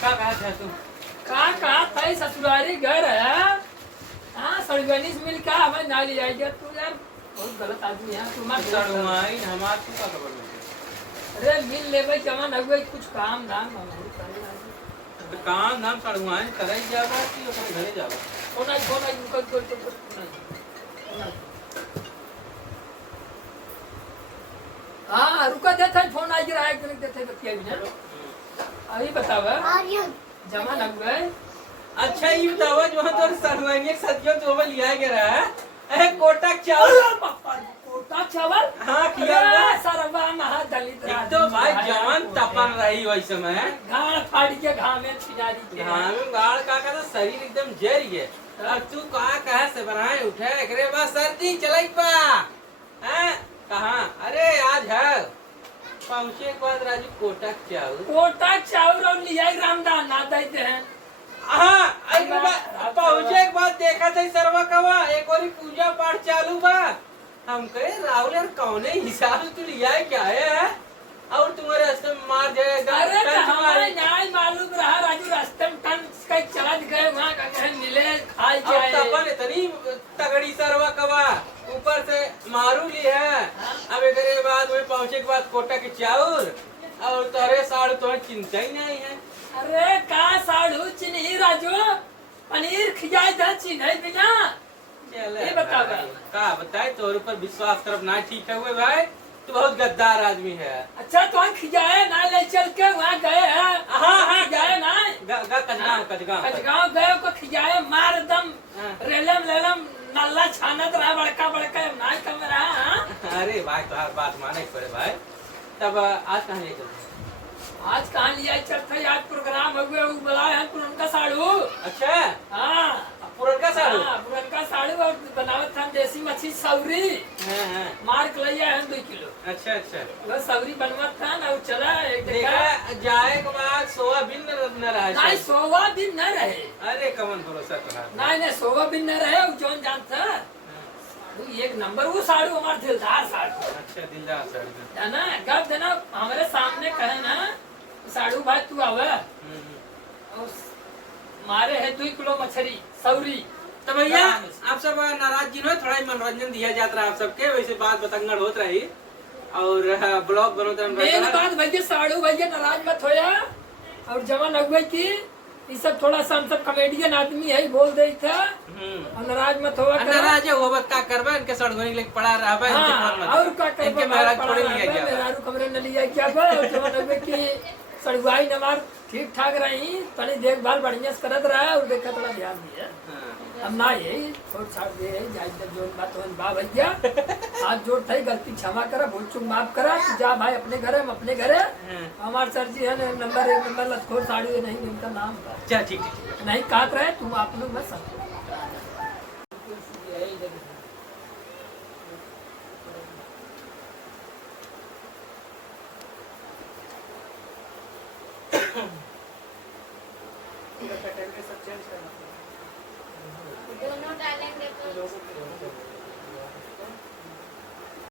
का कहा था तुम? कहा था ससुरारी घर है। हाँ सड़गनी से मिल का हमें ना ले जाएगा तू यार, बहुत गलत आदमी है तू। मत सड़ुआई हमार तू का खबर नहीं। अरे मिल लेवे जवन हुए कुछ काम धाम हमहू करे तो काम नाम सड़ुआई करे जावा कि अपन घरे जावा? फोन आई उनका कोई तो फोन आई। हाँ रुका देते फोन आई रहा है एक दिन देते बतिया भी ना। अभी बतावा जमा लग गए। अच्छा ये बतावा जो है तो सड़ुआई एक सदियों तो वो लिया गया है ए कोटा चावल। कोटा चावल हाँ किया हुआ सरवा महा दलित एक तो भाई जवान तपन रही वही समय गाड़ फाड़ के घामे पिनारी के घाम गाड़ का तो शरीर एकदम जर गए। अब तू कहा से बनाए उठे एकरे बाद सर्दी चलाई पा हैं कहाँ? अरे आज है पहुंचे के बाद राजू कोटा चावल और लिया रामदान ना देते हैं। हाँ पहुंचे के बाद देखा था सरवा कवा एक और पूजा पाठ चालू बा। हम कहे राहुल यार कौने हिसाब से तू लिया है क्या है और तुम्हारे रास्ते में मार जाएगा। अरे हमारे न्याय मालूम रहा राजू रास्ते में टन कहीं चला गए वहाँ का कहीं मिले खाए जाए। तपन इतनी तगड़ी सरवा कवा ऊपर से मारू ली है। अब एक बाद वही पहुंचे के बाद कोटा के चाउर और तारे साढ़ू तो चिंता ही नहीं है। अरे का साढ़ू चिन्ही राजू पनीर खिजाई था चिन्ह बिना ये बता का बताए तोर ऊपर विश्वास करब ना ठीक है हुए भाई तू बहुत गद्दार आदमी है। अच्छा तो खिजाए ना ले चल के वहाँ गए हैं। हाँ खिजाए ना कचगांव गए को खिजाए मार दम रेलम नल्ला छानत रहा बड़का ना कम रहा। अरे भाई तो बात माने पड़े भाई। तब आज कहाँ ले चलते? आज कहाँ लिया चलते आज प्रोग्राम हुए बुलाए हैं पुरनका साड़ू। अच्छा हाँ पुरनका साड़ू पुरनका साड़ू और बनावत था देसी मछली सौरी। मार के लिया है 2 किलो। अच्छा अच्छा वो सौरी बनवत था ना चला देखा जाए के बाद सोयाबीन न रहा। नहीं सोयाबीन न रहे। अरे कमन भरोसा करा नहीं सोयाबीन न रहे जौन जानता एक नंबर वो साड़ू हमारा दिलदार साड़ू। अच्छा दिलदार साड़ू है ना गप देना हमारे सामने कहे ना साड़ू भाई तू आवे मारे है 2 किलो मछली सौरी। तो भैया आप सब नाराज जी थोड़ा ही मनोरंजन दिया जाता रहा आप सबके वैसे बात बतंगड़ होत रही और ब्लॉग बनोता मेन बात भैया साड़ू भैया नाराज मत होया और जवान अगुए की ये सब थोड़ा सा हम सब कॉमेडियन आदमी है बोल दे था और नाराज मत होगा। नाराज हो बस का करबे इनके सड़गोनी लेके पड़ा रहा है और का करबे इनके महाराज छोड़े लिया गया मेहरारू कमरे न लिया क्या बा और जवान अगुए की सड़गवाई नमार ठीक ठाक रही तनी देखभाल बढ़िया से करत रहा और देखा थोड़ा ध्यान दिया। हम ना यही छोड़ छाड़ दे जाए जो बात हो बा भैया हाथ जोड़ था गलती क्षमा करा भूल चूक माफ करा तू जा भाई अपने घरे हम अपने घरे। हमारे सर जी है नंबर 1 नंबर लतखोर साड़ू नहीं उनका नाम था ठीक नहीं काट रहे तुम आप लोग मैं सब दोनों डालेंगे तो